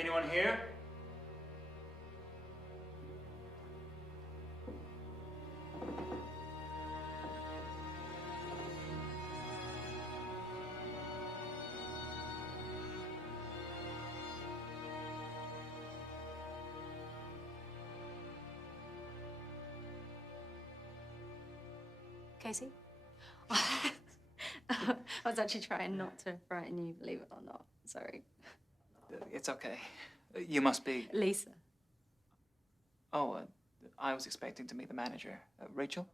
Anyone here? Casey? I was actually trying not to frighten you, believe it or not. Sorry. It's okay. You must be... Lisa. Oh, I was expecting to meet the manager. Rachel?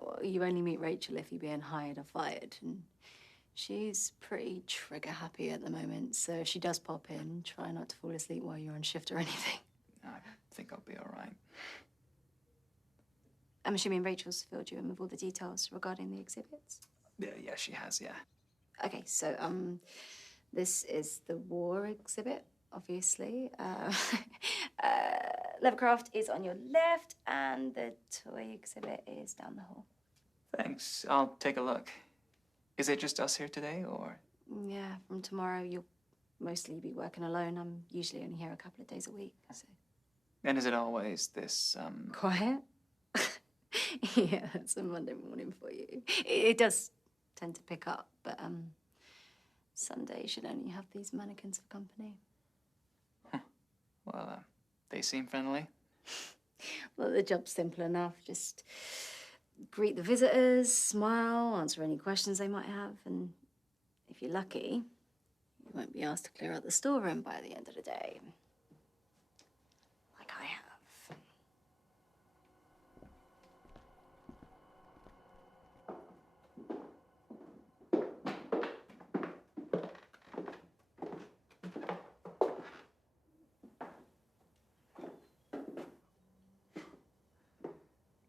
Well, you only meet Rachel if you're being hired or fired. And she's pretty trigger-happy at the moment, so if she does pop in, try not to fall asleep while you're on shift or anything. I think I'll be all right. I'm assuming Rachel's filled you in with all the details regarding the exhibits? Yeah, she has, yeah. Okay, so, this is the war exhibit, obviously. Lovecraft is on your left, and the toy exhibit is down the hall. Thanks. I'll take a look. Is it just us here today, or...? Yeah, from tomorrow you'll mostly be working alone. I'm usually only here a couple of days a week, so... And is it always this, Quiet? Yeah, that's a Monday morning for you. It does tend to pick up, but, Sunday should only have these mannequins for company. Huh. Well, they seem friendly. Well, the job's simple enough. Just greet the visitors, smile, answer any questions they might have, and if you're lucky, you won't be asked to clear out the storeroom by the end of the day. Like I have.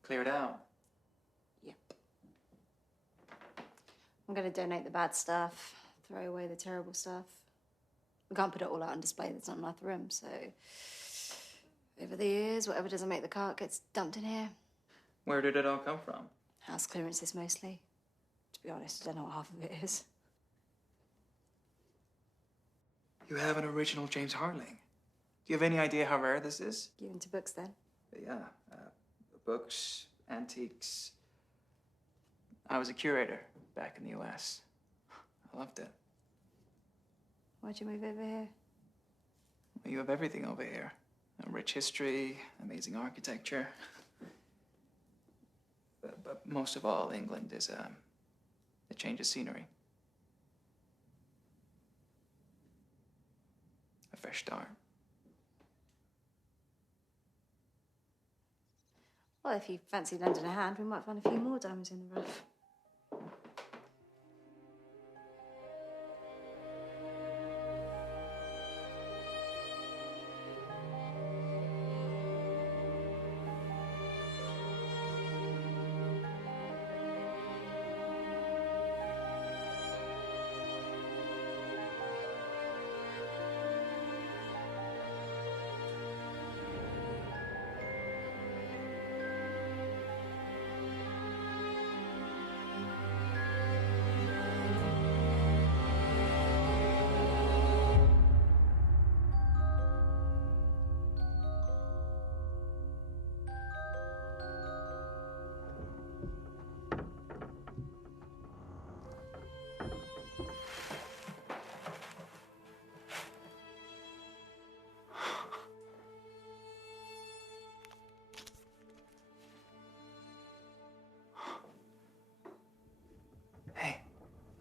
Cleared out. Yep. I'm gonna donate the bad stuff, throw away the terrible stuff. We can't put it all out on display, there's not enough room, so over the years, whatever doesn't make the cut gets dumped in here. Where did it all come from? House clearances mostly. To be honest, I don't know what half of it is. You have an original James Harling. Do you have any idea how rare this is? You into books then? Yeah, books, antiques. I was a curator back in the US. I loved it. Why'd you move over here? You have everything over here. A rich history, amazing architecture. But most of all, England is a change of scenery. A fresh start. Well, if you fancy lending a hand, we might find a few more diamonds in the rough.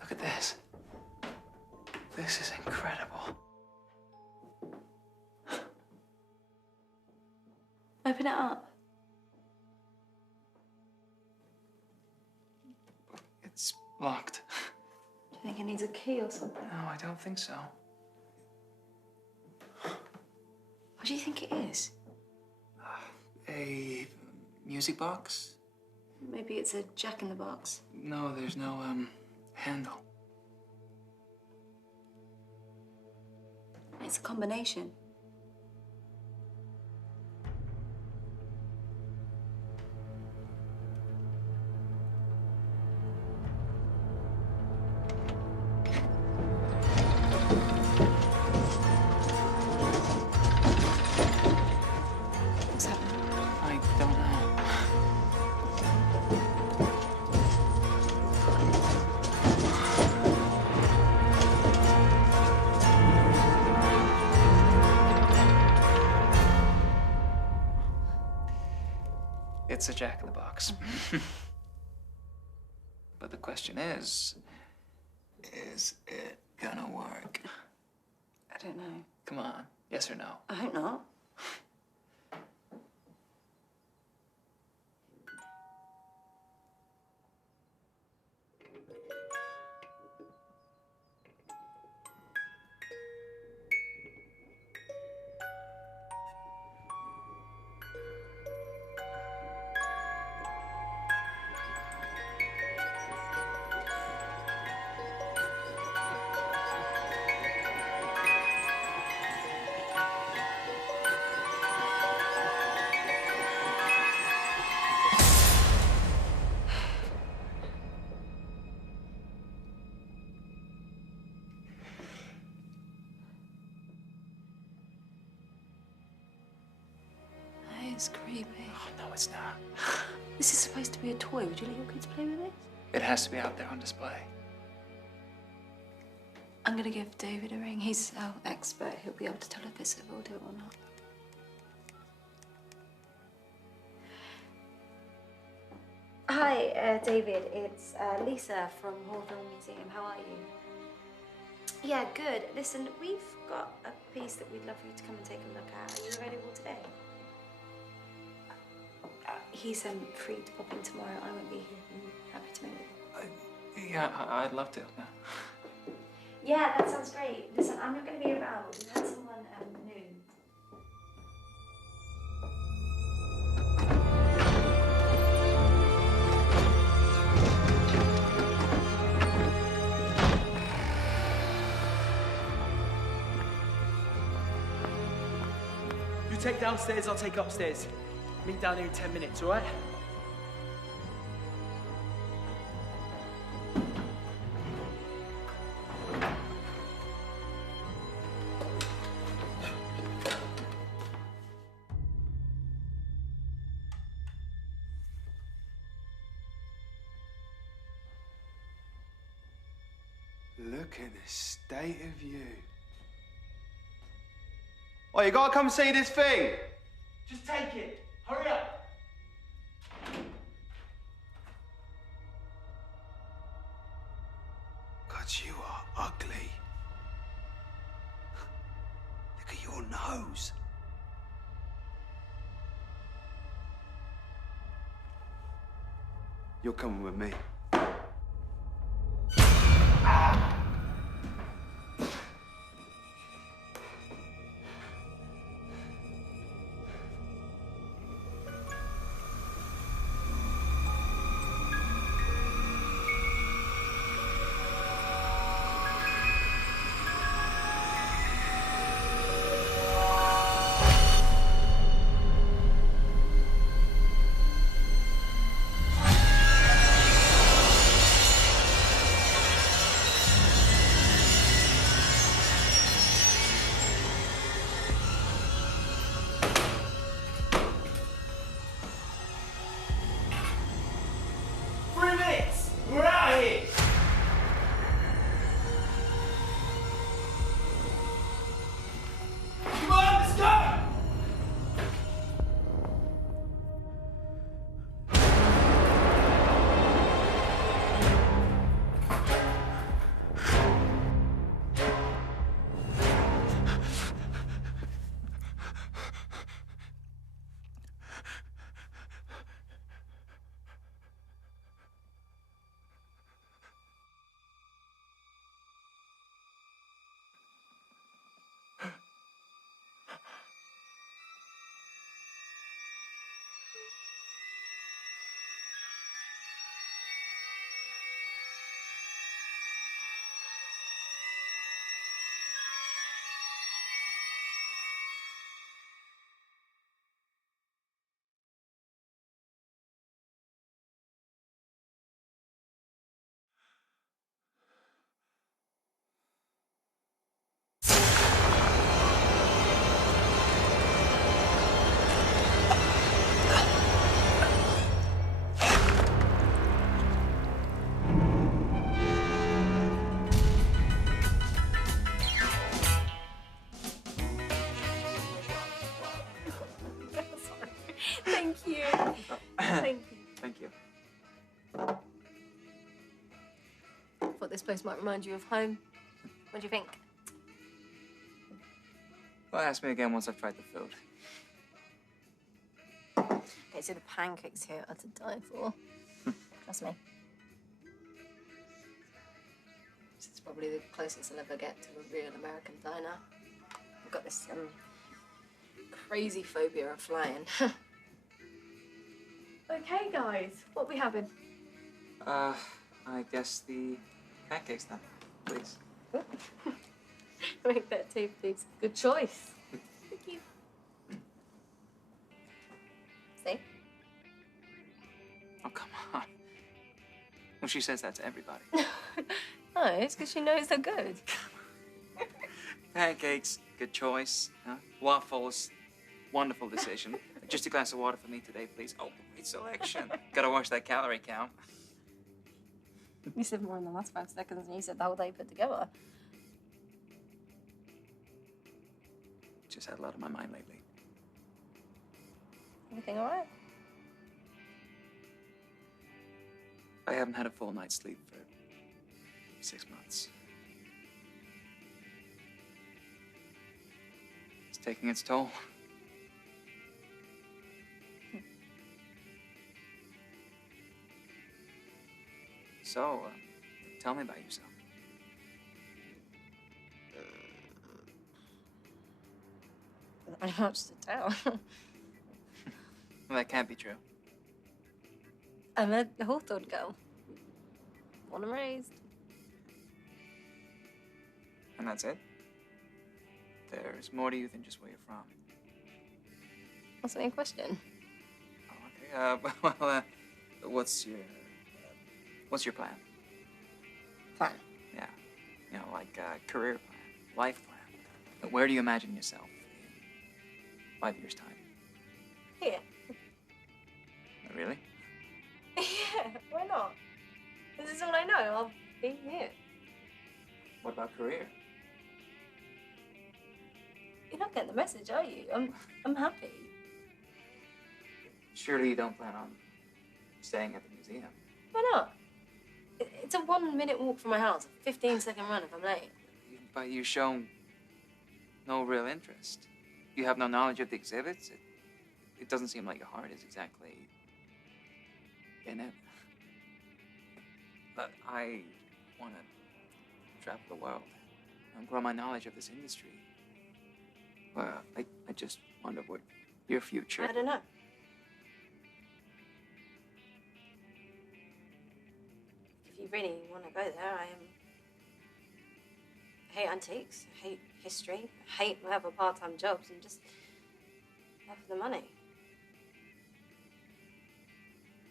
Look at this. This is incredible. Open it up. It's locked. Do you think it needs a key or something? No, I don't think so. What do you think it is? A music box? Maybe it's a jack-in-the-box. No, there's no, handle. It's a combination. It's a jack-in-the-box. But the question is it gonna work? I don't know. Come on, yes or no? I hope not. It's creepy. Oh, no, it's not. This is supposed to be a toy. Would you let your kids play with this? It has to be out there on display. I'm gonna give David a ring. He's our expert. He'll be able to tell if it's a voodoo or not. Hi, David. It's Lisa from Hawthorne Museum. How are you? Yeah, good. Listen, we've got a piece that we'd love for you to come and take a look at. Are you available today? He's free to pop in tomorrow. I won't be here. I'm happy to meet with you. Yeah, I'd love to. Yeah, that sounds great. Listen, I'm not going to be around, but we've had someone new. You take downstairs, I'll take upstairs. Meet down here in 10 minutes, all right? Look at the state of you. Oh, you gotta come see this thing. Just take it. Hurry up. God, you are ugly. Look at your nose. You're coming with me. Thank you. Thank you. Thought this place might remind you of home. What do you think? Well, ask me again once I've tried the food. Okay, so the pancakes here are to die for. Trust me. This is probably the closest I'll ever get to a real American diner. I've got this crazy phobia of flying. Okay, guys, what are we having? I guess the pancakes then, please. Make that too, please. Good choice. Thank you. See? Oh, come on. Well, she says that to everybody. No, it's because she knows they're good. Pancakes, good choice. Huh? Waffles, wonderful decision. Just a glass of water for me today, please. Oh, great selection. Gotta watch that calorie count. You said more in the last 5 seconds than you said the whole day put together. Just had a lot on my mind lately. Everything all right? I haven't had a full night's sleep for 6 months. It's taking its toll. So, tell me about yourself. Not much to tell. Well, that can't be true. I'm a Hawthorne girl. Born and raised. And that's it? There's more to you than just where you're from. What's the main question? Oh, okay. Well, what's your plan? Plan. Yeah. You know, like career plan, life plan. Where do you imagine yourself in 5 years' time? Here. Oh, really? Yeah, why not? This is all I know. I'll be here. What about career? You're not getting the message, are you? I'm happy. Surely you don't plan on staying at the museum. Why not? It's a 1-minute walk from my house, a 15-second run if I'm late. But you've shown no real interest. You have no knowledge of the exhibits. It doesn't seem like your heart is exactly in it. But I want to travel the world and grow my knowledge of this industry. Well, I just wonder what your future... I don't know. If you really want to go there, I hate antiques, I hate history, I hate whatever part-time jobs, and just love the money.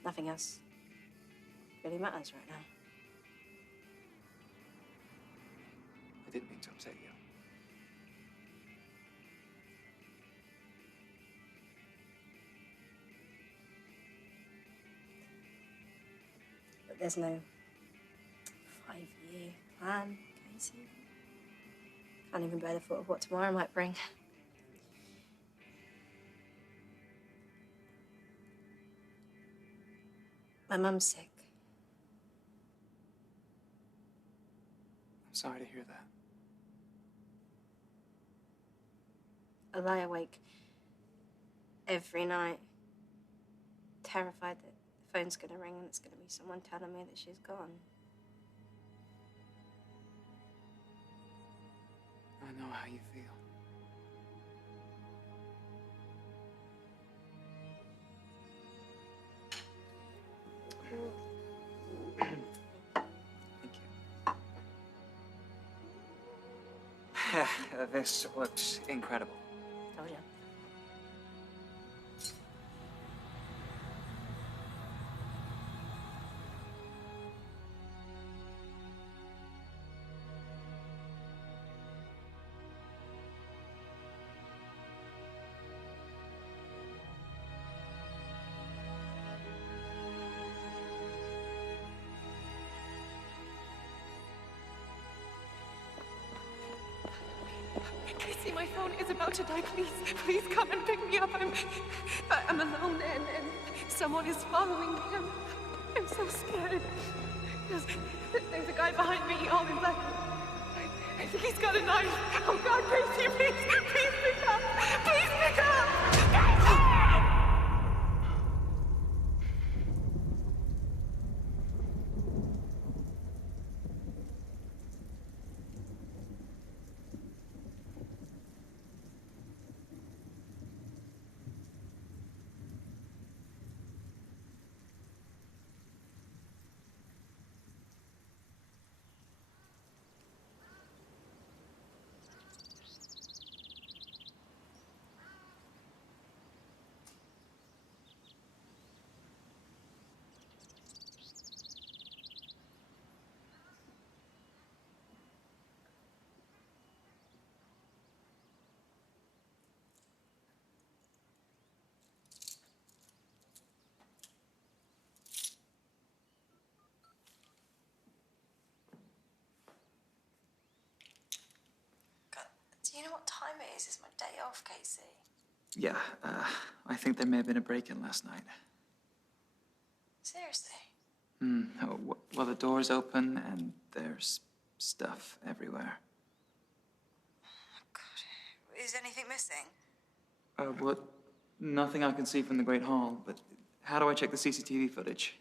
Nothing else really matters right now. I didn't mean to upset you. But there's no 5-year plan, Casey. Can't even bear the thought of what tomorrow might bring. My mum's sick. I'm sorry to hear that. I lie awake every night, terrified that the phone's gonna ring and it's gonna be someone telling me that she's gone. I know how you feel. Thank you. This looks incredible. Told ya. Casey, my phone. Someone is about to die. Please come and pick me up. I'm alone and someone is following me. I'm so scared. There's a guy behind me, all in black. I think he's got a knife. Oh God, Casey, please pick up. Please pick up. Do you know what time it is? It's my day off, Casey. Yeah, I think there may have been a break-in last night. Seriously? Well, the door's open and there's stuff everywhere. Oh, God. Is anything missing? Well, nothing I can see from the Great Hall, but how do I check the CCTV footage?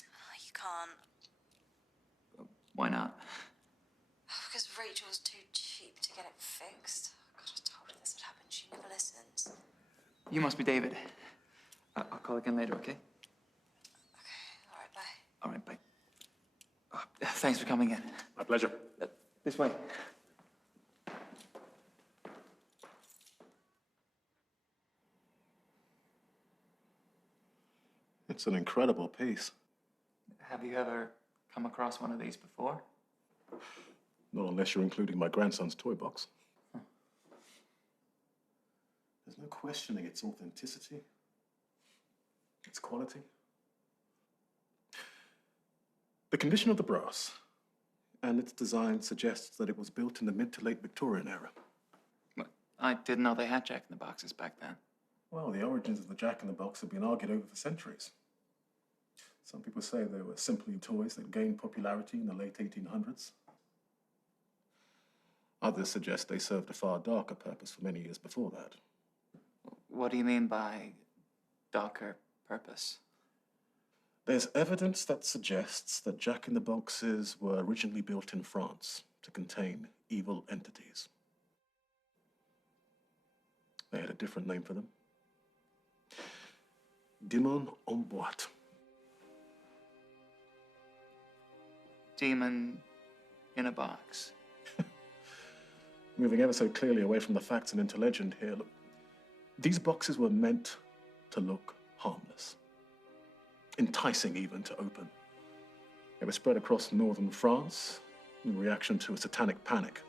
Oh, you can't. Why not? Because Rachel's too cheap to get it fixed. God, I told her this would happen. She never listens. You must be David. I'll call again later, okay? Okay, all right, bye. All right, bye. Thanks for coming in. My pleasure. This way. It's an incredible piece. Have you ever come across one of these before? Not unless you're including my grandson's toy box. There's no questioning its authenticity, its quality. The condition of the brass and its design suggests that it was built in the mid to late Victorian era. I didn't know they had Jack-in-the-Boxes back then. Well, the origins of the Jack-in-the-Box have been argued over for centuries. Some people say they were simply toys that gained popularity in the late 1800s. Others suggest they served a far darker purpose for many years before that. What do you mean by darker purpose? There's evidence that suggests that Jack-in-the-Boxes were originally built in France to contain evil entities. They had a different name for them. Demon en boîte. Demon in a box. Moving ever so clearly away from the facts and into legend here, look, these boxes were meant to look harmless, enticing even to open. They were spread across northern France in reaction to a satanic panic.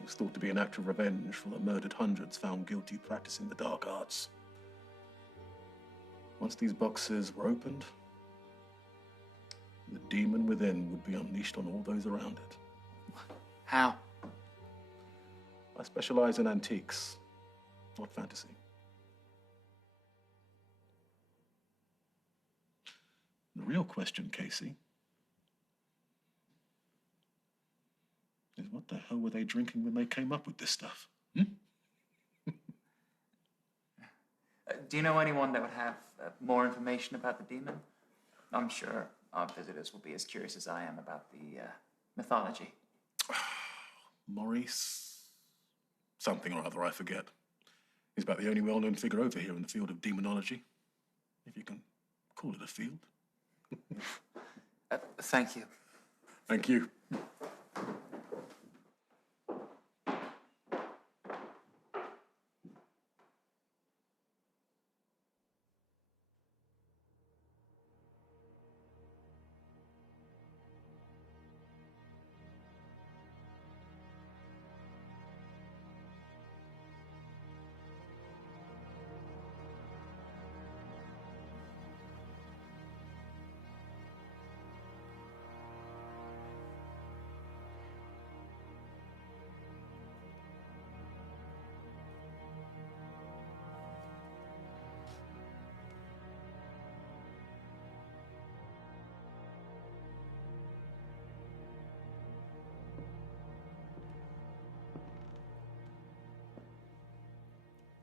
It was thought to be an act of revenge for the murdered hundreds found guilty practicing the dark arts. Once these boxes were opened, the demon within would be unleashed on all those around it. How? I specialize in antiques, not fantasy. The real question, Casey, is what the hell were they drinking when they came up with this stuff? Do you know anyone that would have more information about the demon? I'm sure our visitors will be as curious as I am about the mythology. Maurice something or other, I forget. He's about the only well-known figure over here in the field of demonology, if you can call it a field. Thank you. Thank you.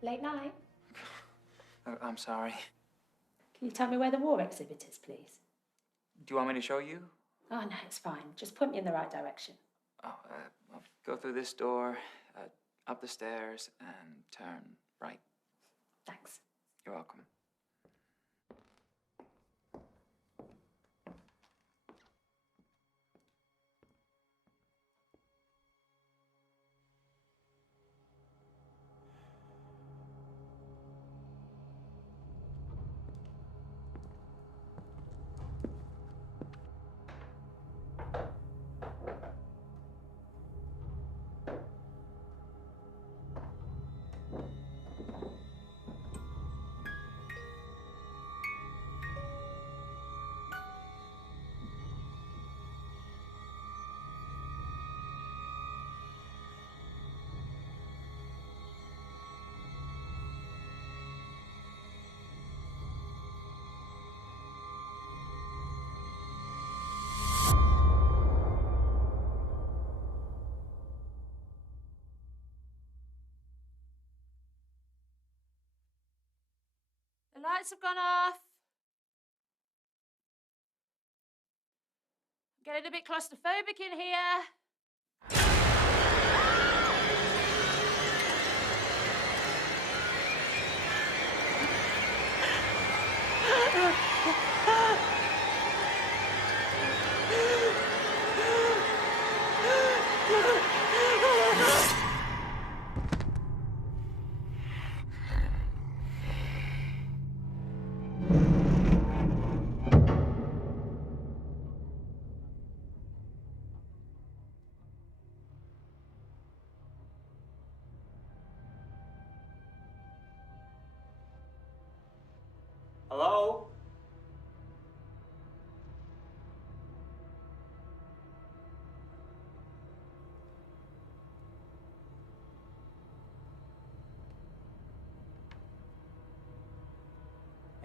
Late night. Oh, I'm sorry. Can you tell me where the war exhibit is, please? Do you want me to show you? Oh, no, it's fine. Just point me in the right direction. Oh, I'll go through this door, up the stairs, and turn right. Thanks. You're welcome. The lights have gone off. I'm getting a bit claustrophobic in here. Hello?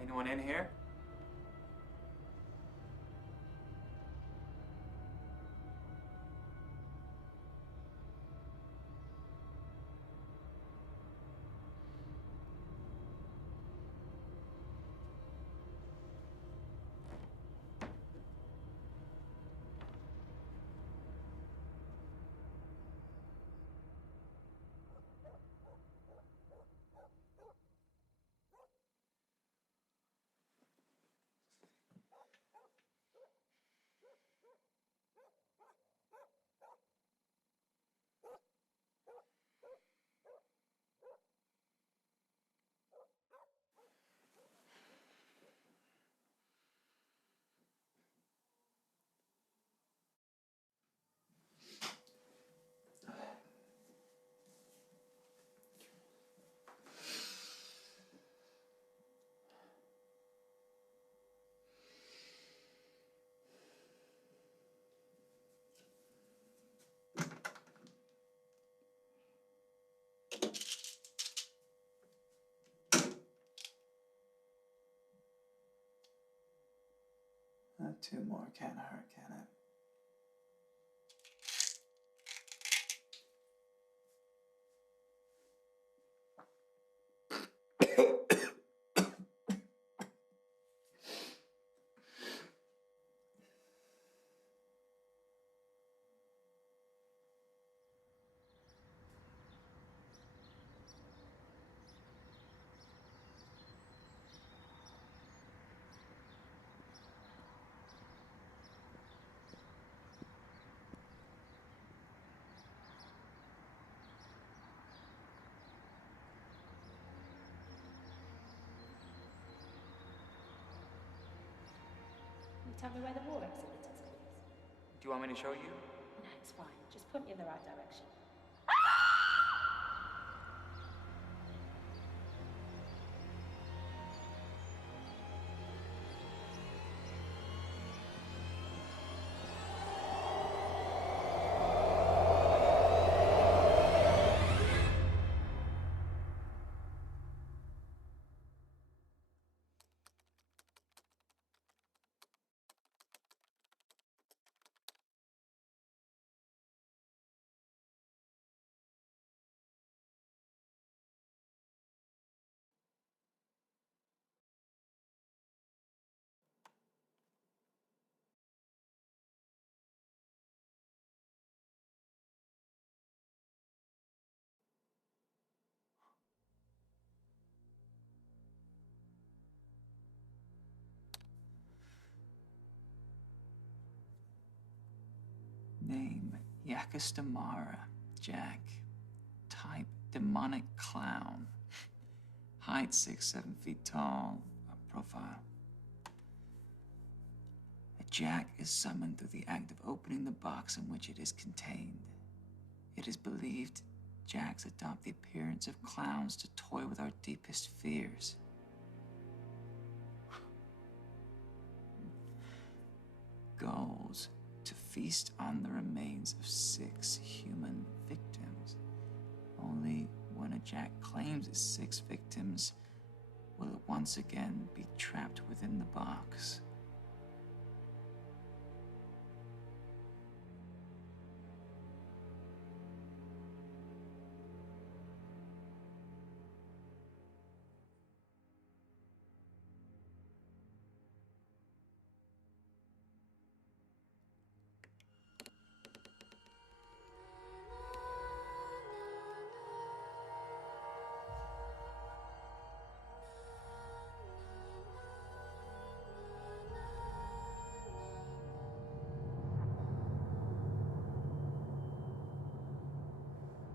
Anyone in here? Two more can't hurt, can it? Can you tell me where the war exhibit is, please? Do you want me to show you? No, it's fine. Just point me in the right direction. Yakistamara, Jack. Type demonic clown. Height 6-7 feet tall. Profile. A Jack is summoned through the act of opening the box in which it is contained. It is believed Jacks adopt the appearance of clowns to toy with our deepest fears. Goals to feast on the remains of 6 human victims. Only when a Jack claims his 6 victims will it once again be trapped within the box.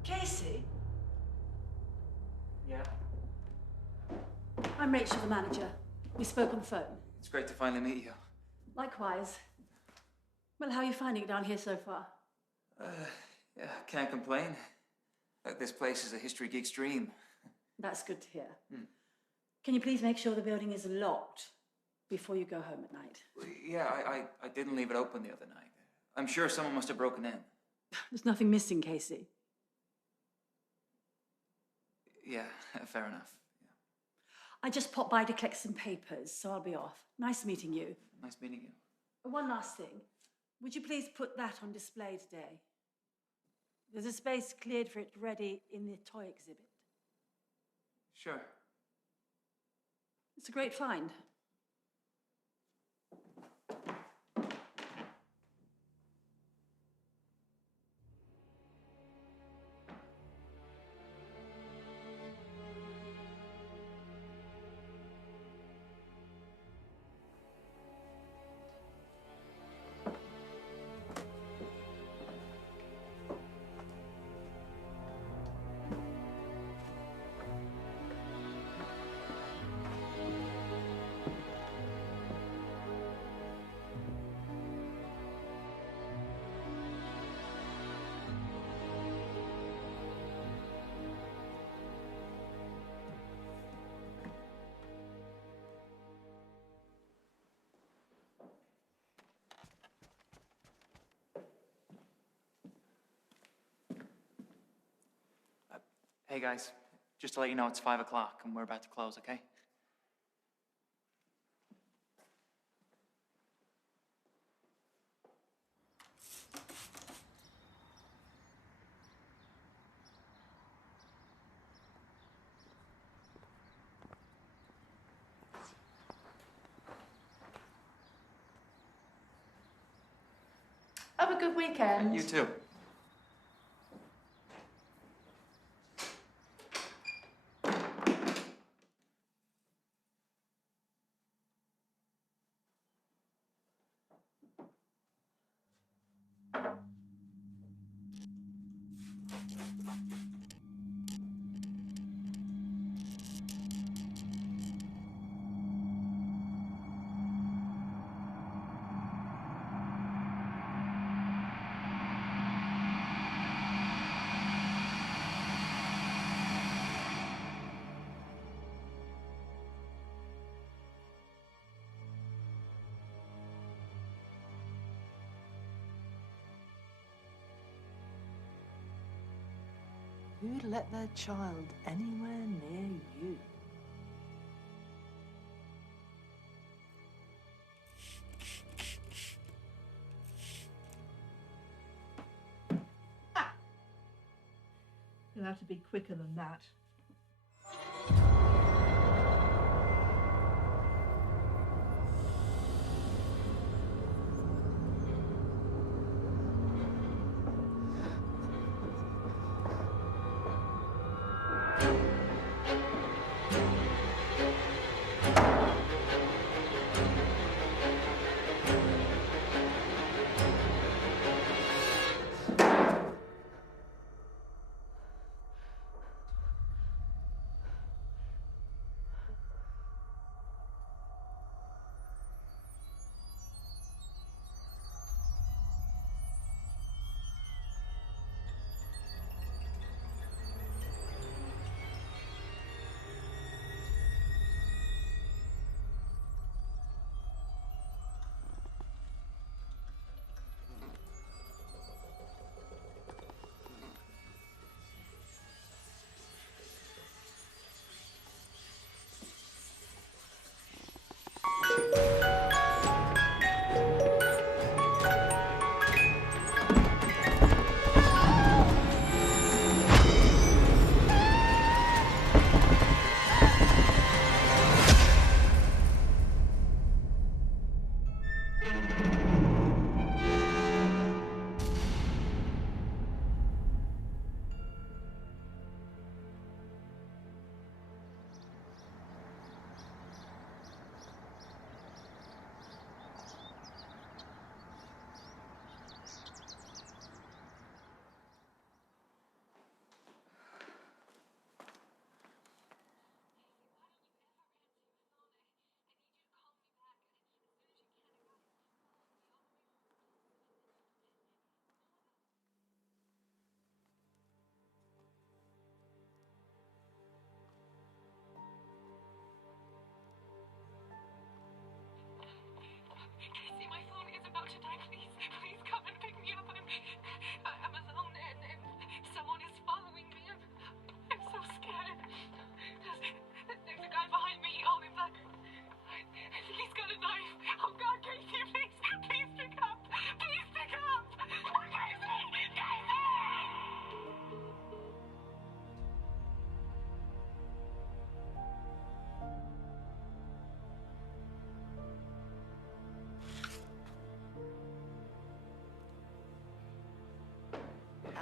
Casey, Yeah? I'm Rachel, the manager. We spoke on the phone. It's great to finally meet you. Likewise. Well, how are you finding it down here so far? Yeah, can't complain. This place is a history geek's dream. That's good to hear. Can you please make sure the building is locked before you go home at night? Yeah, I didn't leave it open the other night. I'm sure someone must have broken in. There's nothing missing, Casey. Yeah, fair enough. Yeah. I just popped by to collect some papers, so I'll be off. Nice meeting you. Nice meeting you. One last thing. Would you please put that on display today? There's a space cleared for it ready in the toy exhibit. Sure. It's a great find. Hey guys, just to let you know, it's 5 o'clock and we're about to close, okay? Have a good weekend. You too. Who'd let their child anywhere near you? You'll have to be quicker than that.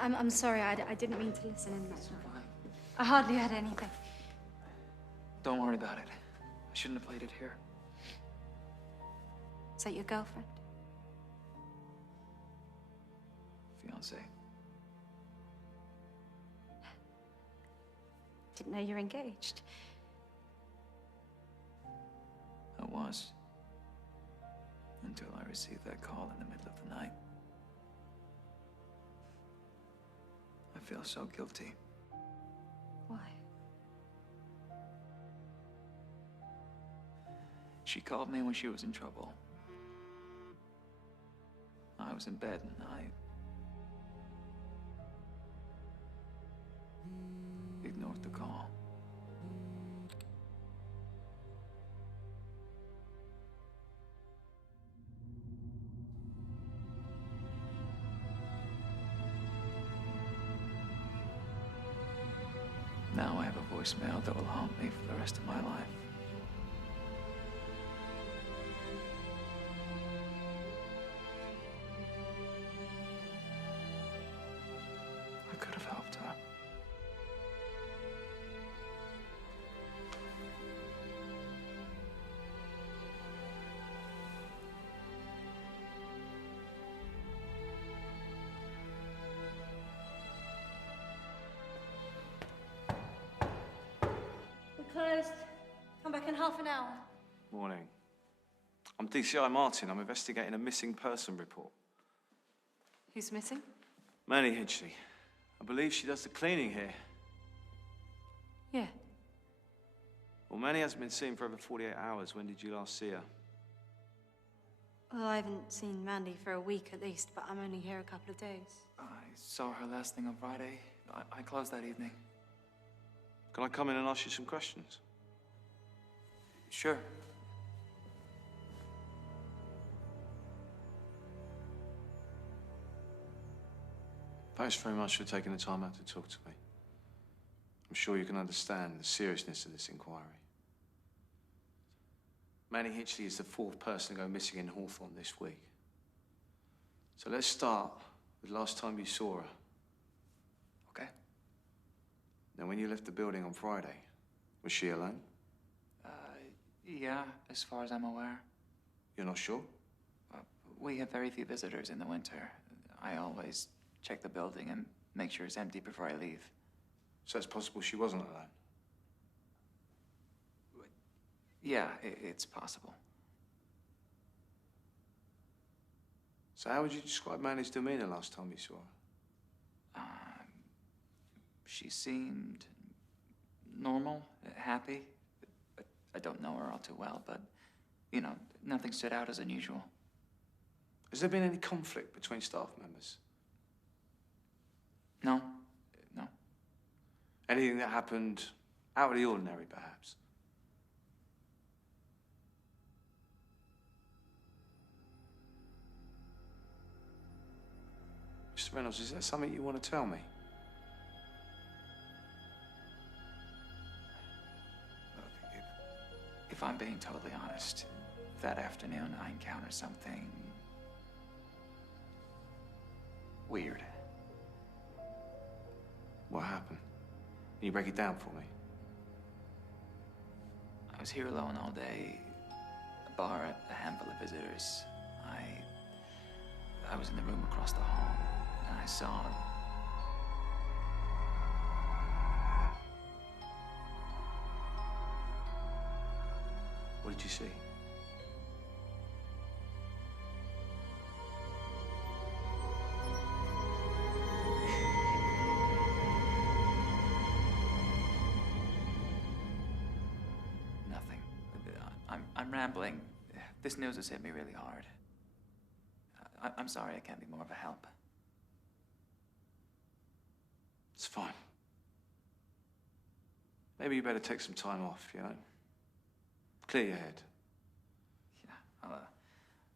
I'm sorry, I didn't mean to listen in. It's fine. I hardly heard anything. Don't worry about it. I shouldn't have played it here. Is that your girlfriend? Fiance. Didn't know you're engaged. I was. Until I received that call in the middle of the night. I feel so guilty. Why? She called me when she was in trouble. I was in bed and I ignored the call. Now I have a voicemail that will haunt me for the rest of my life. I could have helped her. We're closed. Come back in half an hour. Morning. I'm DCI Martin. I'm investigating a missing person report. Who's missing? Manny Hitchley. I believe she does the cleaning here. Yeah. Well, Manny hasn't been seen for over 48 hours. When did you last see her? Well, I haven't seen Mandy for a week at least, but I'm only here a couple of days. I saw her last thing on Friday. I closed that evening. Can I come in and ask you some questions? Sure. Thanks very much for taking the time out to talk to me. I'm sure you can understand the seriousness of this inquiry. Manny Hitchley is the fourth person to go missing in Hawthorne this week. So let's start with the last time you saw her. Okay. Now, when you left the building on Friday, was she alone? Yeah, as far as I'm aware. You're not sure? We have very few visitors in the winter. I always check the building and make sure it's empty before I leave. So it's possible she wasn't alone? Yeah, it's possible. So how would you describe Manny's demeanor last time you saw her? She seemed normal, happy. I don't know her all too well, but, you know, nothing stood out as unusual. Has there been any conflict between staff members? No. No. Anything that happened out of the ordinary, perhaps? Mr. Reynolds, is that something you want to tell me? If I'm being totally honest, that afternoon I encountered something weird. What happened? Can you break it down for me? I was here alone all day, a bar, a handful of visitors. I was in the room across the hall, and I saw... What did you see? Nothing. I'm rambling. This news has hit me really hard. I'm sorry I can't be more of a help. It's fine. Maybe you better take some time off, you know? Clear your head. Yeah,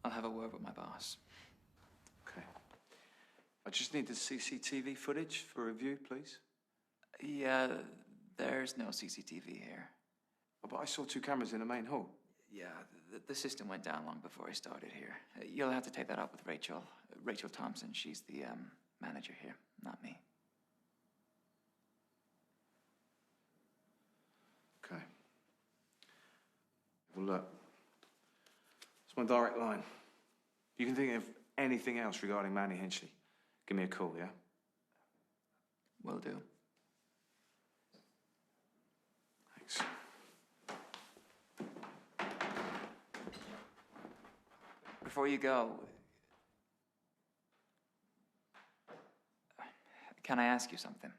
I'll have a word with my boss. Okay. I just need the CCTV footage for review, please. Yeah, there's no CCTV here. Oh, but I saw 2 cameras in the main hall. Yeah, the system went down long before I started here. You'll have to take that up with Rachel. Rachel Thompson, she's the manager here. not me. Okay. Well, look. It's my direct line. If you can think of anything else regarding Manny Hinchley, give me a call, yeah? Will do. Thanks. Before you go, can I ask you something?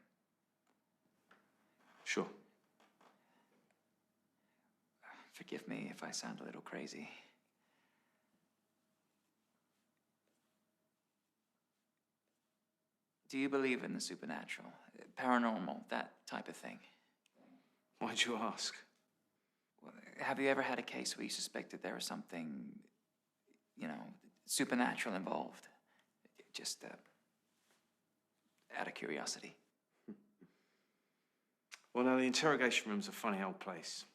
Sure. Forgive me if I sound a little crazy. Do you believe in the supernatural, paranormal, that type of thing? Why'd you ask? Well, have you ever had a case where you suspected there was something, supernatural involved? Just out of curiosity. Well, no, the interrogation room's a funny old place.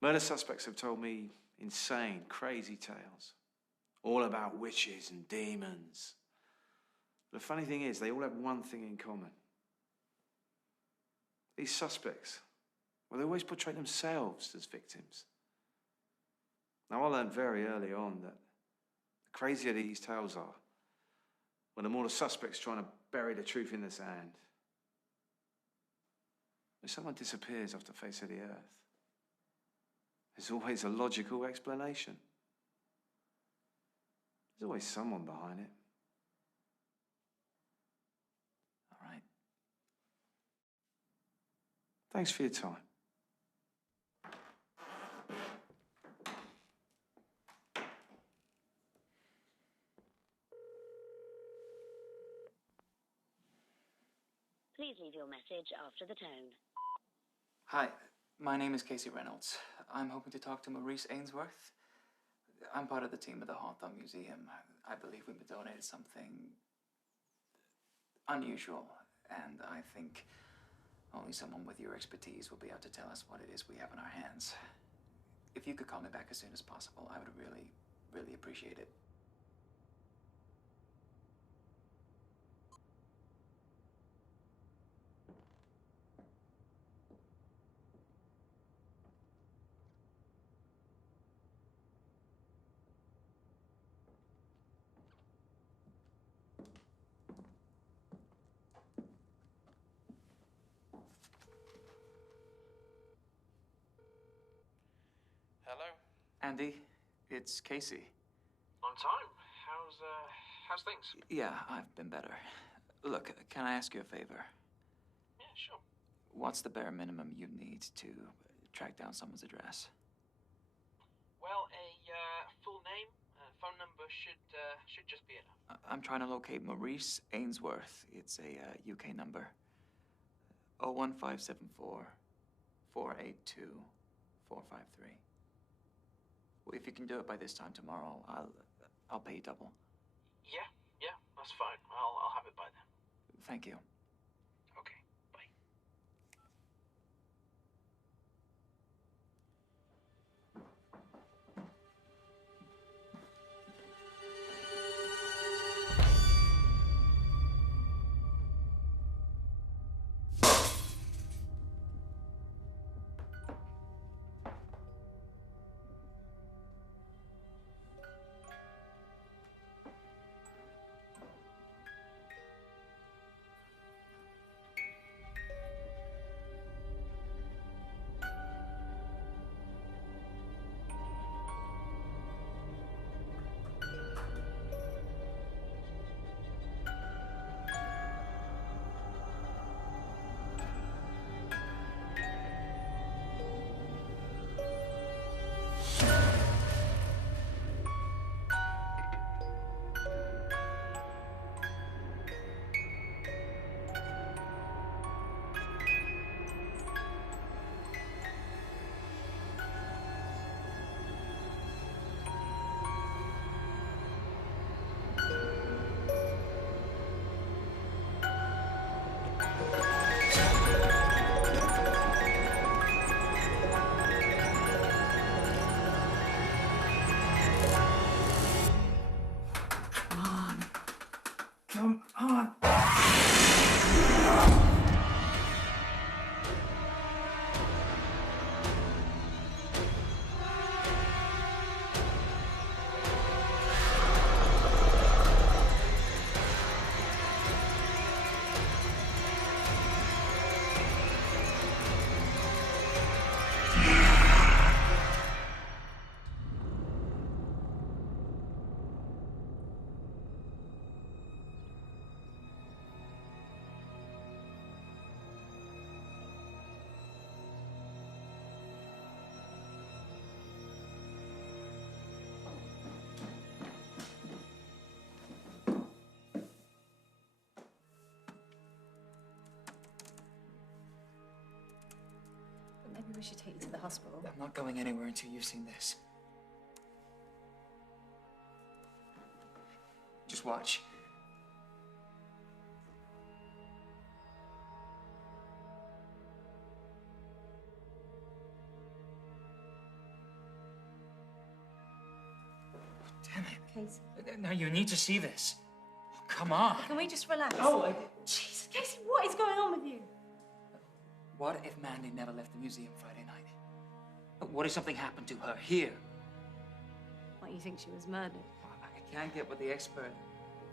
Murder suspects have told me insane, crazy tales. All about witches and demons. The funny thing is, they all have one thing in common. These suspects, well, they always portray themselves as victims. Now, I learned very early on that the crazier these tales are, well, the more the suspect's trying to bury the truth in the sand. When someone disappears off the face of the earth, there's always a logical explanation. There's always someone behind it. All right. Thanks for your time. Please leave your message after the tone. Hi, my name is Casey Reynolds. I'm hoping to talk to Maurice Ainsworth. I'm part of the team at the Hawthorne Museum. I believe we've been donated something unusual, and I think only someone with your expertise will be able to tell us what it is we have in our hands. If you could call me back as soon as possible, I would really, really appreciate it. Hello? Andy, it's Casey. On time. How's things? Yeah, I've been better. Look, can I ask you a favor? Yeah, sure. What's the bare minimum you need to track down someone's address? Well, a full name, phone number should just be enough. I'm trying to locate Maurice Ainsworth. It's a UK number. 01574 482 453. Well, if you can do it by this time tomorrow, I'll pay you double. Yeah, that's fine. I'll have it by then. Thank you. Okay, bye. should take you to the hospital. I'm not going anywhere until you've seen this. Just watch. Damn it. Casey. Now you need to see this. Oh, come on. Can we just relax? Oh, Jesus, Casey, what is going on with you? What if Mandy never left the museum Friday night? What if something happened to her here? What, you think she was murdered? I can't get what the expert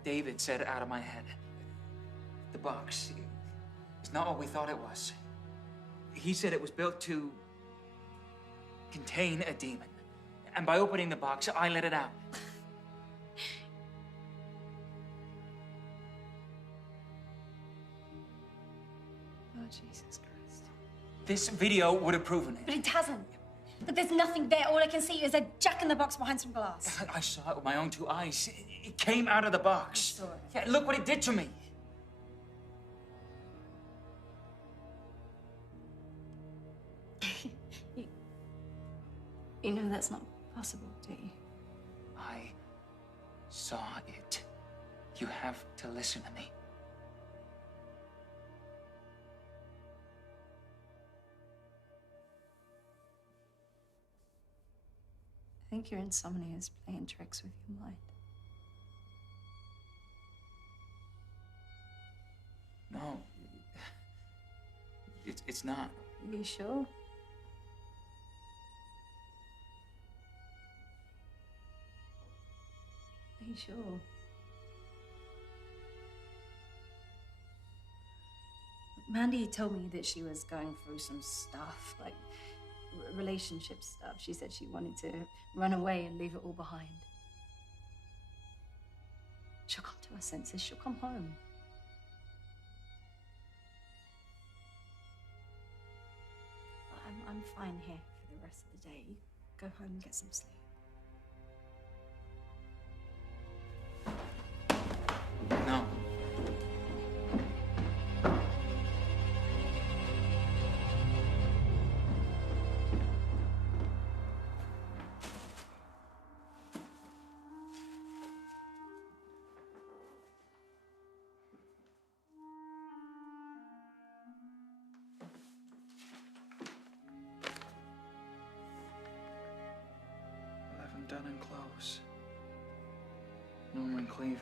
David said out of my head. The box, it's not what we thought it was. He said it was built to contain a demon. And by opening the box, I let it out. Oh, Jesus Christ. This video would have proven But it. it hasn't. But there's nothing there. All I can see is a jack-in-the-box behind some glass. I saw it with my own two eyes. It came out of the box. You saw it. Yeah, look what it did to me. You know that's not possible, do you? I saw it. You have to listen to me. I think your insomnia is playing tricks with your mind. No. It's not. Are you sure? Are you sure? Mandy told me that she was going through some stuff, like relationship stuff. She said she wanted to run away and leave it all behind. She'll come to her senses. She'll come home. I'm fine here for the rest of the day. You go home and get some sleep. No. Done and close. Norman Cleaver.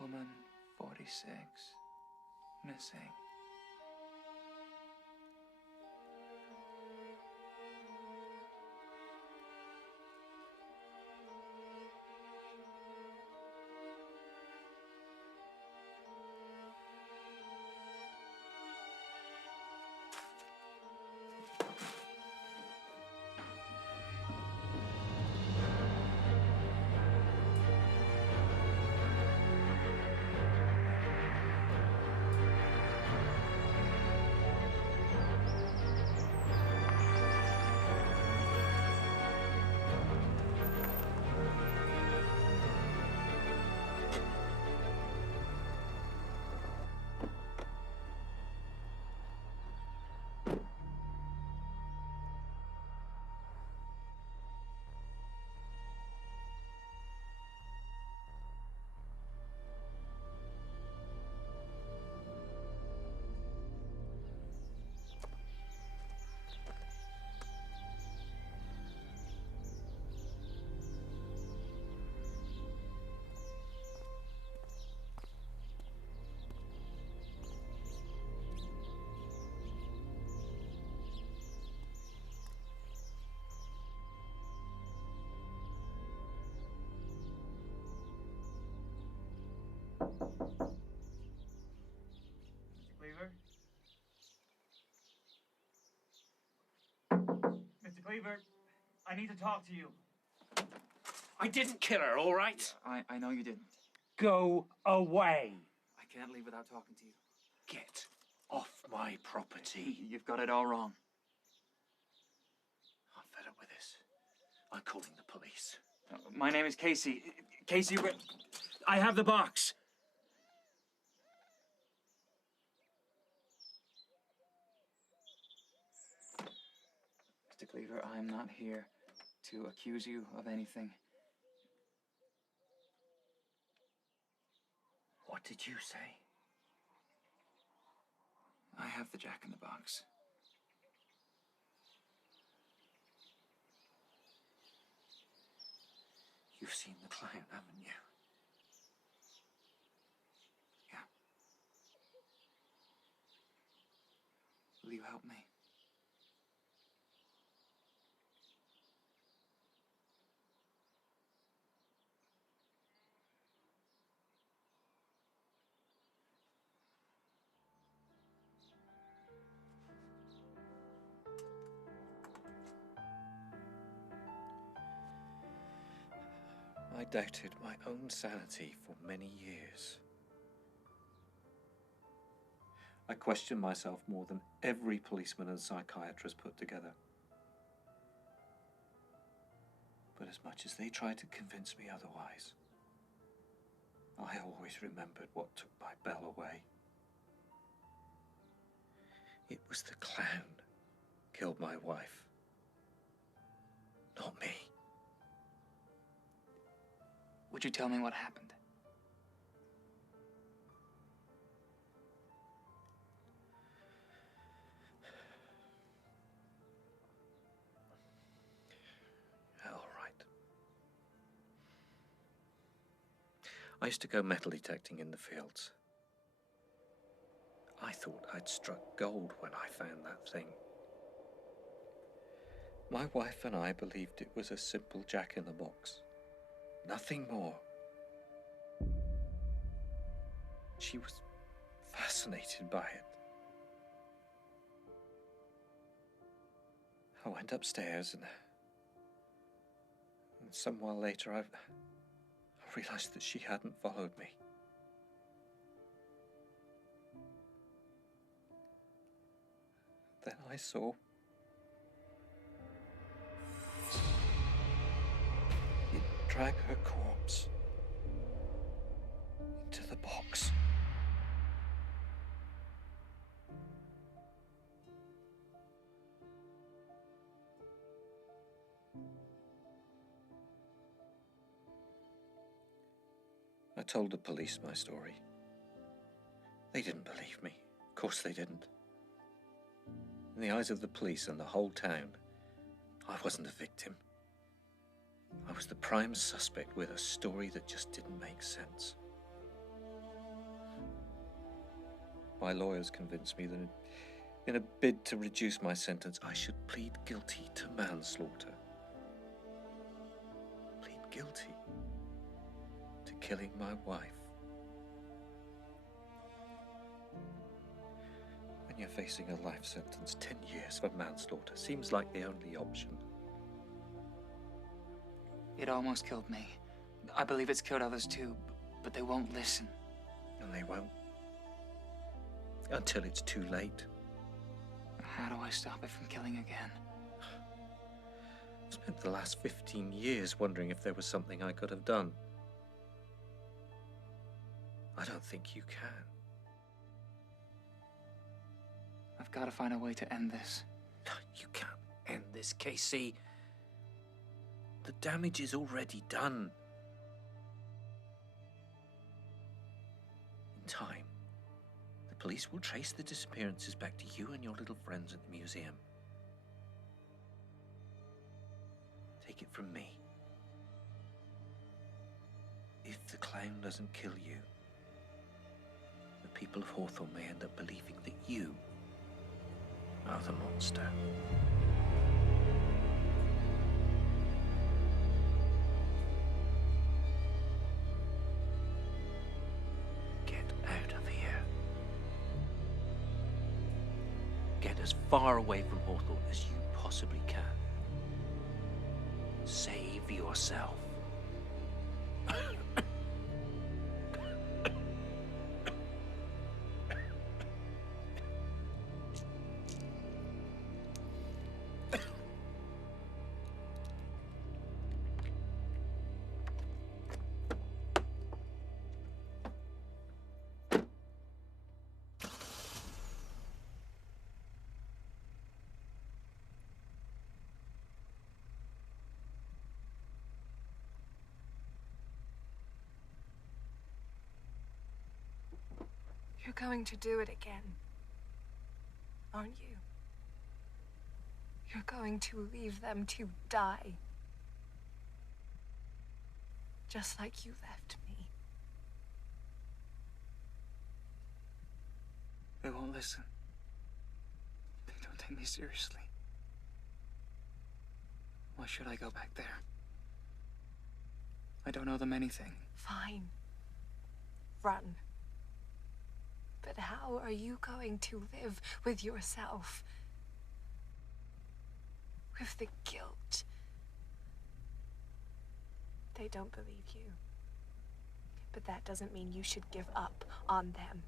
Woman 46 missing. Mr. Cleaver, I need to talk to you. I didn't kill her, all right? I know you didn't. Go away. I can't leave without talking to you. Get off my property. You've got it all wrong. I'm fed up with this. I'm calling the police. My name is Casey. Casey, I have the box. Mr. Cleaver, I am not here to accuse you of anything. What did you say? I have the Jack in the Box. You've seen the clown, haven't you? Yeah. Will you help me? I doubted my own sanity for many years. I questioned myself more than every policeman and psychiatrist put together. But as much as they tried to convince me otherwise, I always remembered what took my Belle away. It was the clown killed my wife, not me. Would you tell me what happened? All right. I used to go metal detecting in the fields. I thought I'd struck gold when I found that thing. My wife and I believed it was a simple jack-in-the-box. Nothing more. She was fascinated by it. I went upstairs and some while later I realized that she hadn't followed me. Then I saw it drag her corpse into the box. I told the police my story. They didn't believe me. Of course they didn't. In the eyes of the police and the whole town, I wasn't a victim. I was the prime suspect with a story that just didn't make sense. My lawyers convinced me that in a bid to reduce my sentence, I should plead guilty to manslaughter. Plead guilty to killing my wife. When you're facing a life sentence, 10 years for manslaughter seems like the only option. It almost killed me. I believe it's killed others too, but they won't listen. And they won't. Until it's too late. How do I stop it from killing again? I've spent the last 15 years wondering if there was something I could have done. I don't think you can. I've got to find a way to end this. You can't end this, Casey. The damage is already done. In time, the police will trace the disappearances back to you and your little friends at the museum. Take it from me. If the clown doesn't kill you, the people of Hawthorne may end up believing that you are the monster. Get out of here. Get as far away from Hawthorne as you possibly can. Save yourself. You're going to do it again, aren't you? You're going to leave them to die. Just like you left me. They won't listen. They don't take me seriously. Why should I go back there? I don't owe them anything. Fine. Run. But how are you going to live with yourself? With the guilt? They don't believe you. But that doesn't mean you should give up on them.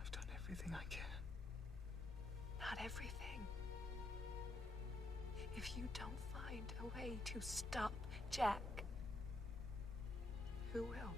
I've done everything I can. Not everything. If you don't find a way to stop Jack, who will?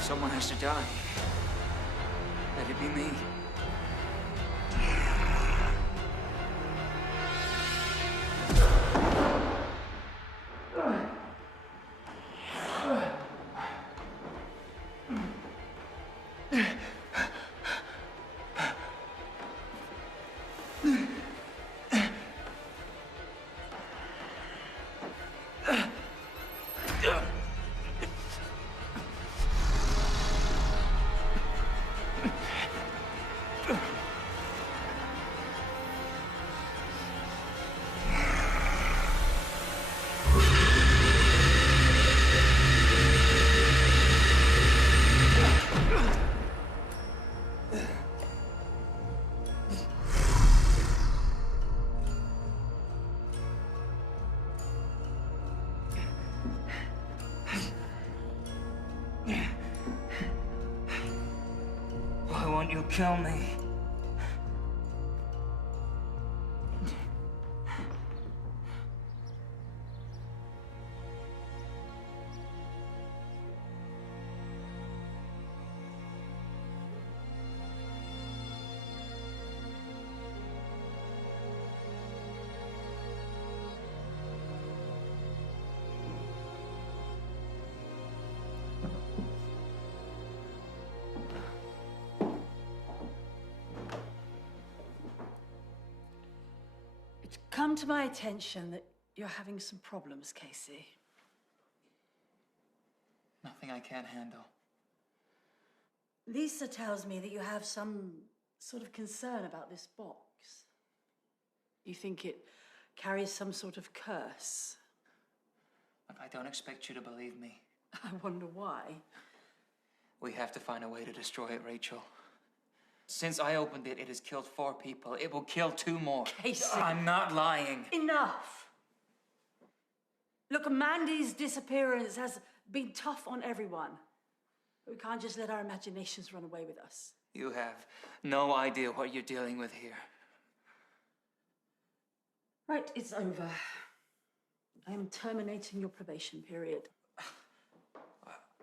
Someone has to die. Let it be me. don't you kill me. It's come to my attention that you're having some problems, Casey. Nothing I can't handle. Lisa tells me that you have some sort of concern about this box. You think it carries some sort of curse. Look, I don't expect you to believe me. I wonder why. We have to find a way to destroy it, Rachel. Since I opened it, it has killed 4 people. It will kill 2 more. Casey. I'm not lying. Enough. Look, Mandy's disappearance has been tough on everyone. We can't just let our imaginations run away with us. You have no idea what you're dealing with here. Right, it's over. I am terminating your probation period.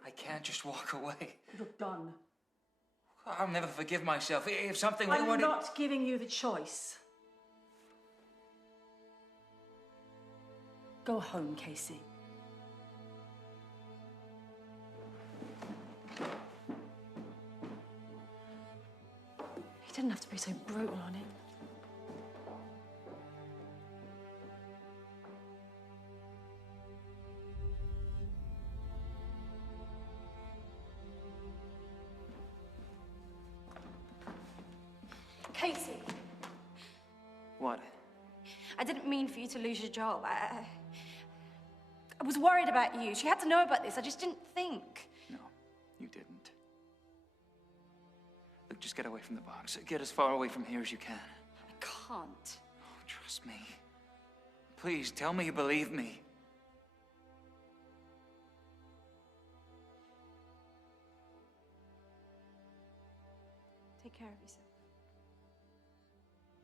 I can't just walk away. You're done. I'll never forgive myself. If something I'm were to... not giving you the choice. Go home, Casey. You didn't have to be so brutal on it. Casey, What? I didn't mean for you to lose your job. I was worried about you. She had to know about this. I just didn't think. No, you didn't. Look, just get away from the box. Get as far away from here as you can. I can't. Oh, trust me. Please, tell me you believe me. Take care of yourself.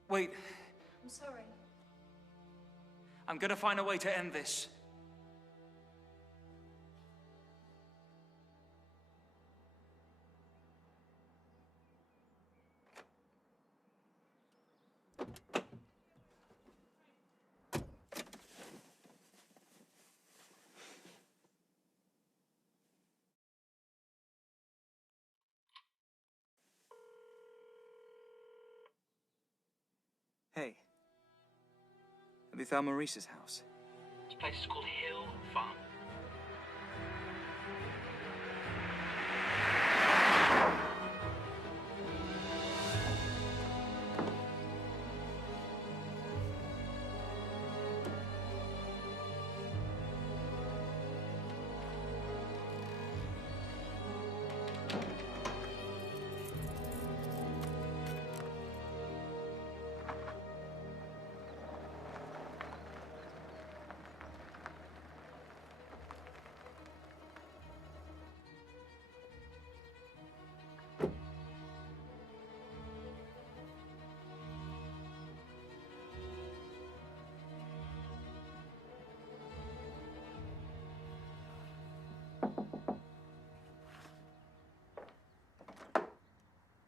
Wait, I'm sorry. I'm gonna find a way to end this. Hey. Have you found Maurice's house? This place is called Hill Farm.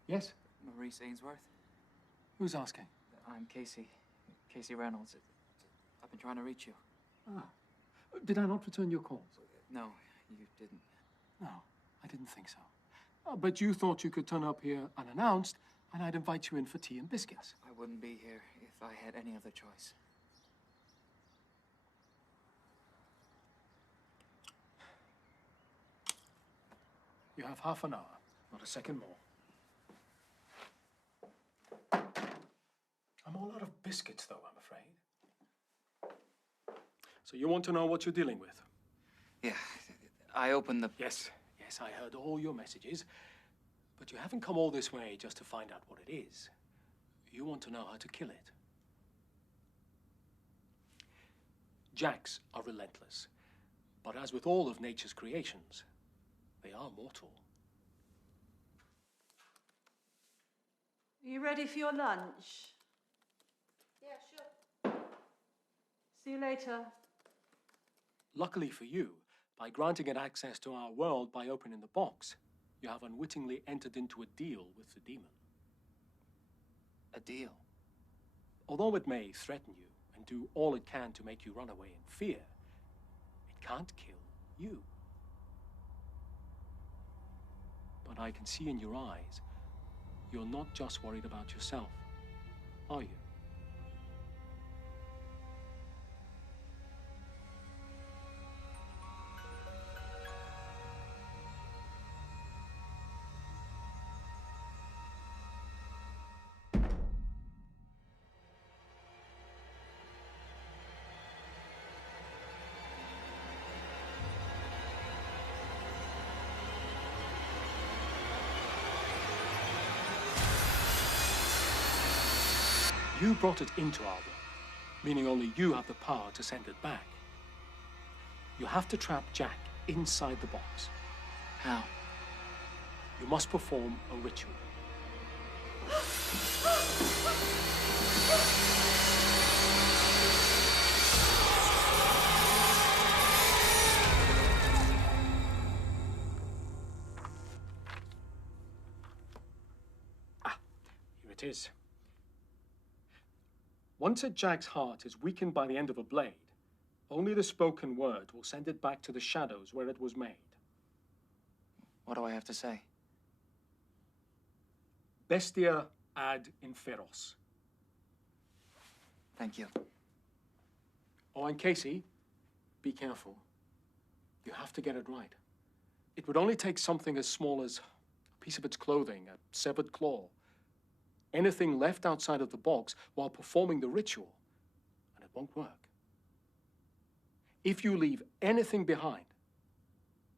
Yes? Maurice Ainsworth? Who's asking? I'm Casey. Casey Reynolds. I've been trying to reach you. Ah. Did I not return your calls? No, you didn't. No, I didn't think so. But you thought you could turn up here unannounced, and I'd invite you in for tea and biscuits. I wouldn't be here if I had any other choice. You have half an hour, not a second more. I'm all out of biscuits, though, I'm afraid. So you want to know what you're dealing with? Yeah, I opened the... Yes, I heard all your messages. But you haven't come all this way just to find out what it is. You want to know how to kill it. Jacks are relentless. But as with all of nature's creations, they are mortal. Are you ready for your lunch? Yeah, sure. See you later. Luckily for you, by granting it access to our world by opening the box, you have unwittingly entered into a deal with the demon. A deal? Although it may threaten you and do all it can to make you run away in fear, it can't kill you. But I can see in your eyes, you're not just worried about yourself, are you? You brought it into our world, meaning only you have the power to send it back. You have to trap Jack inside the box. How? You must perform a ritual. Here it is. Once a Jack's heart is weakened by the end of a blade, only the spoken word will send it back to the shadows where it was made. What do I have to say? Bestia ad inferos. Thank you. Oh, and Casey, be careful. You have to get it right. It would only take something as small as a piece of its clothing, a severed claw, anything left outside of the box while performing the ritual, and it won't work. If you leave anything behind,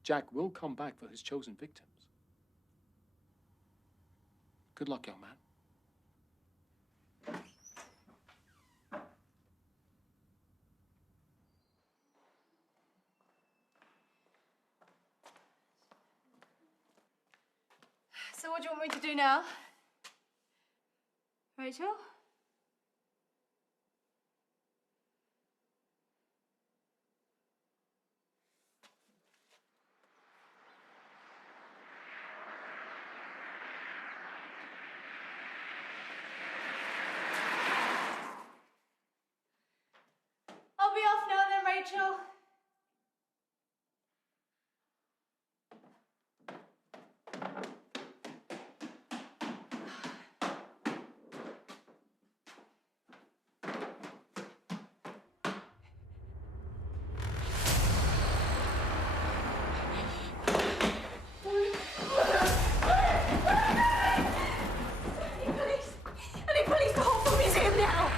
Jack will come back for his chosen victims. Good luck, young man. So what do you want me to do now? Rachel? I'll be off now then, Rachel. Police, the whole family's here now.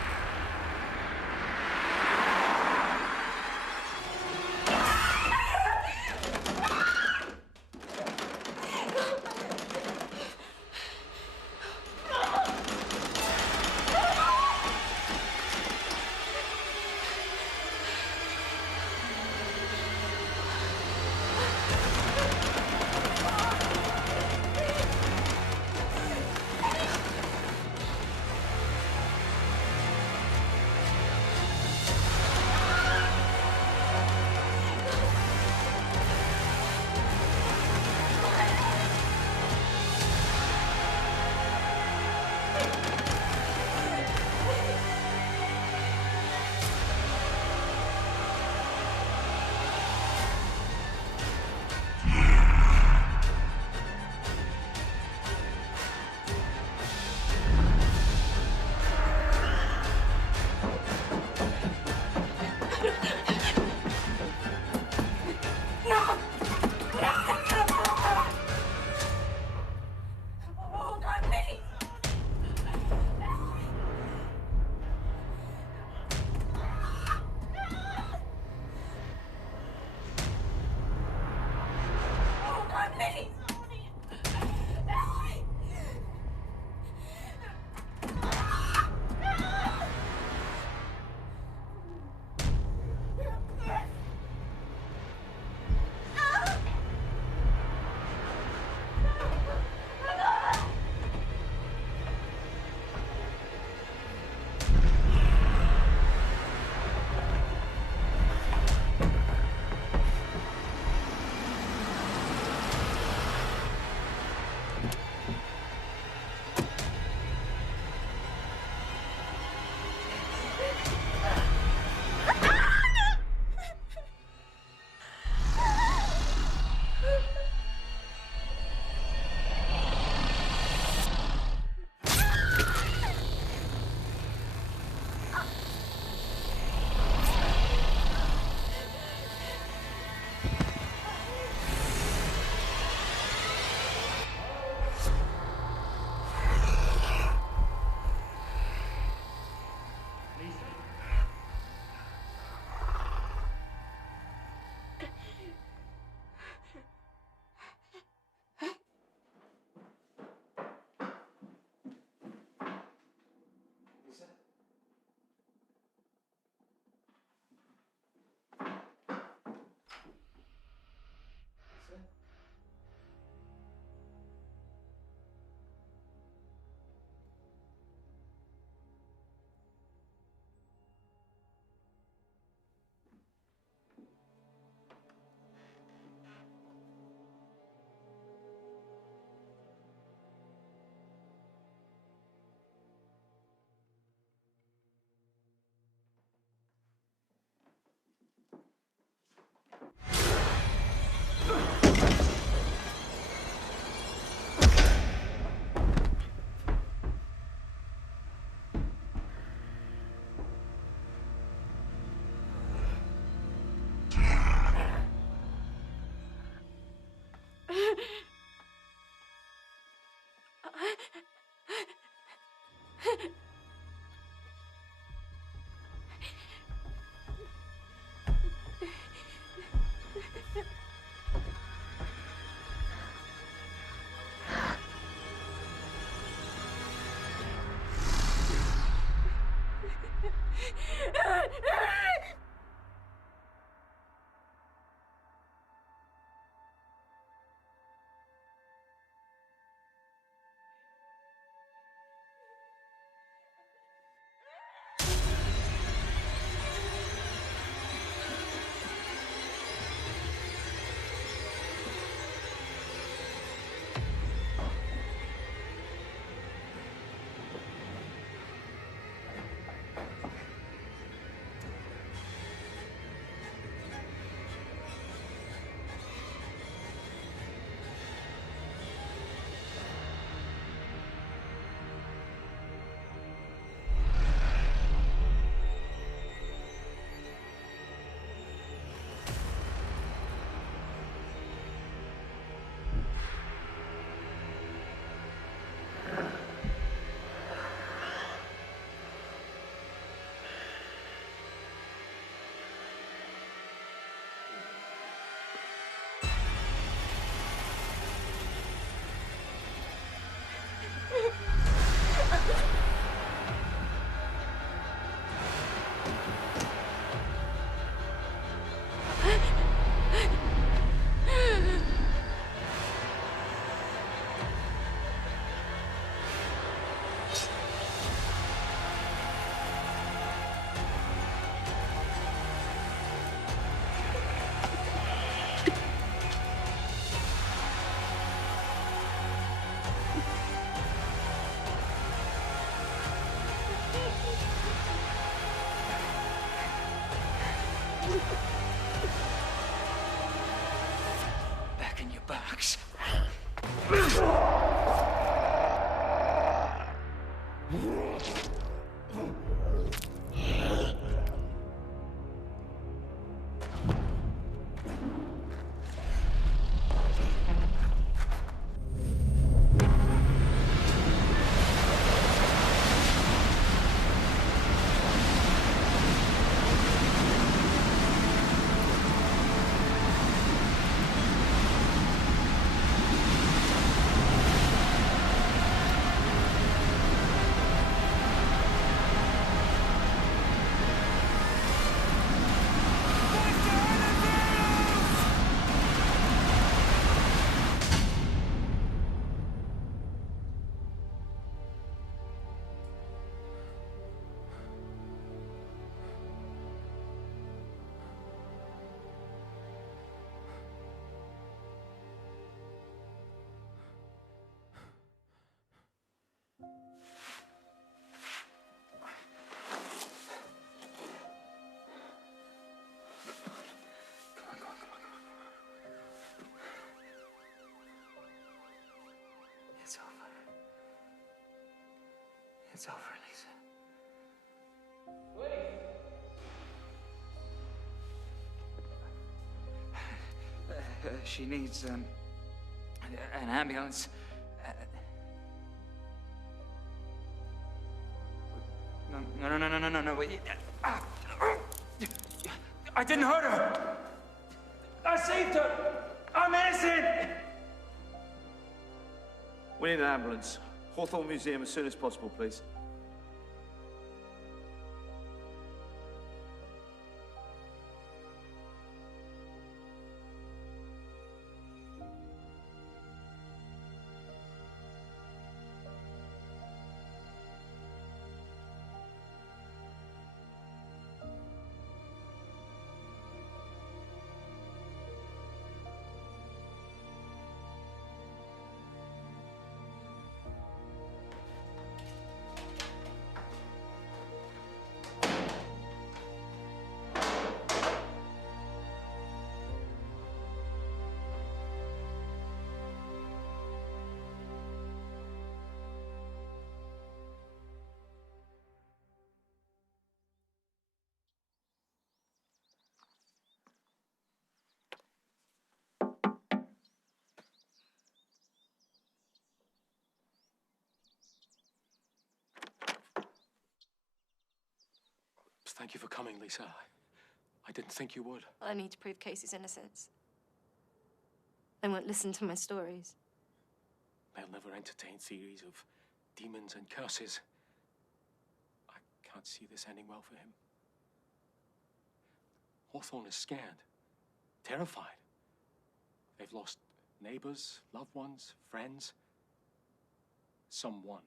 Jax! It's over. It's over, Lisa. She needs, an ambulance. No, wait. I didn't hurt her! I saved her! I'm innocent! We need an ambulance. Hawthorne Museum as soon as possible, please. Thank you for coming, Lisa. I didn't think you would. I need to prove Casey's innocence. They won't listen to my stories. They'll never entertain theories of demons and curses. I can't see this ending well for him. Hawthorne is scared, terrified. They've lost neighbors, loved ones, friends. Someone,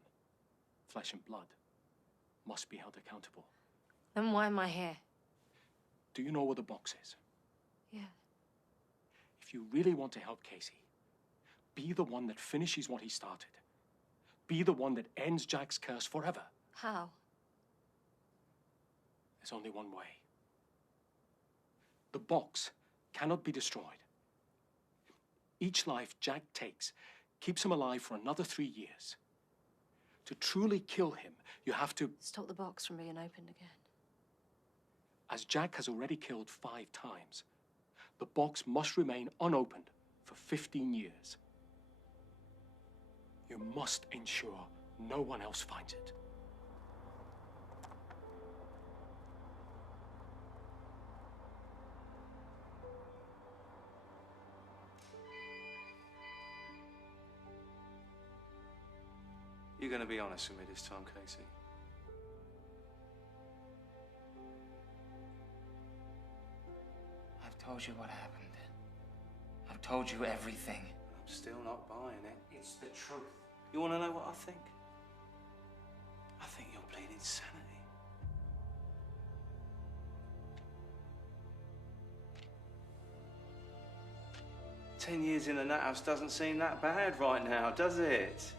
flesh and blood, must be held accountable. Then why am I here? Do you know where the box is? Yeah. If you really want to help Casey, be the one that finishes what he started. Be the one that ends Jack's curse forever. How? There's only one way. The box cannot be destroyed. Each life Jack takes keeps him alive for another 3 years. To truly kill him, you have to stop the box from being opened again. As Jack has already killed 5 times, the box must remain unopened for 15 years. You must ensure no one else finds it. You're going to be honest with me this time, Casey? I've told you what happened. I've told you everything. I'm still not buying it. It's the truth. You want to know what I think? I think you're bleeding insanity. Ten years in a nut house doesn't seem that bad right now, does it?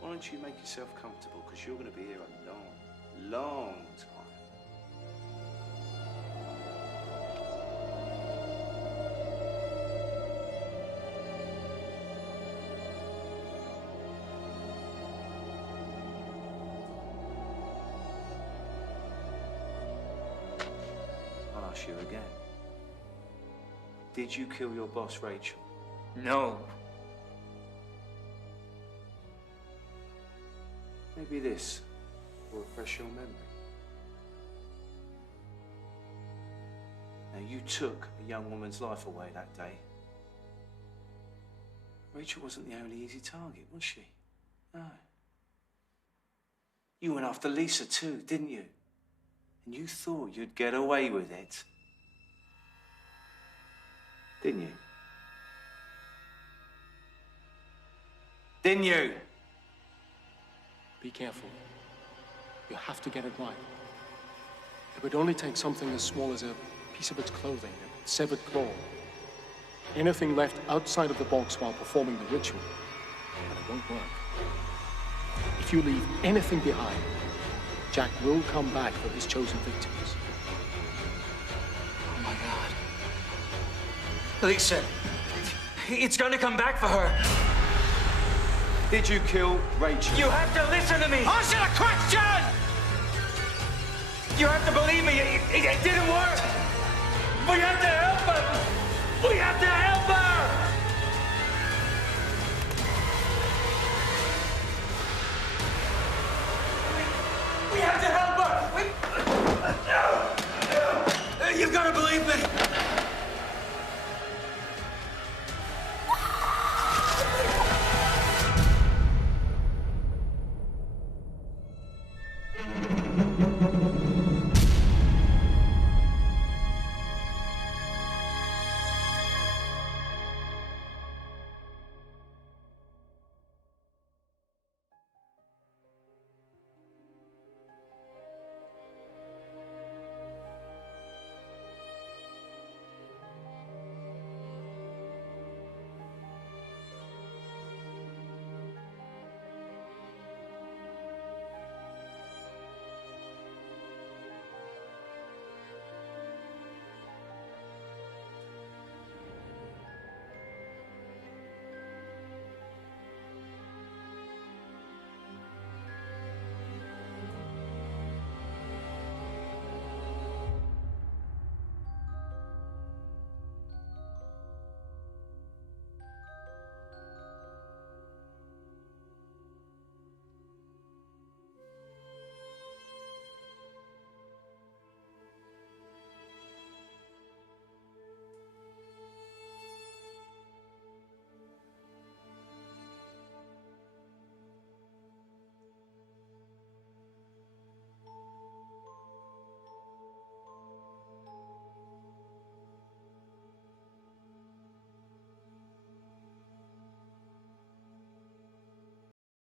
Why don't you make yourself comfortable, because you're going to be here a long, long time. ask you again. Did you kill your boss, Rachel? No. Maybe this will refresh your memory. Now, you took a young woman's life away that day. Rachel wasn't the only easy target, was she? No. You went after Lisa too, didn't you? And you thought you'd get away with it. Didn't you? Didn't you? Be careful. You have to get it right. It would only take something as small as a piece of its clothing, a severed claw. Anything left outside of the box while performing the ritual, and it won't work. If you leave anything behind, Jack will come back for his chosen victims. Oh my God. Lisa, it's gonna come back for her. Did you kill Rachel? You have to listen to me. Answer the question! You have to believe me. It didn't work.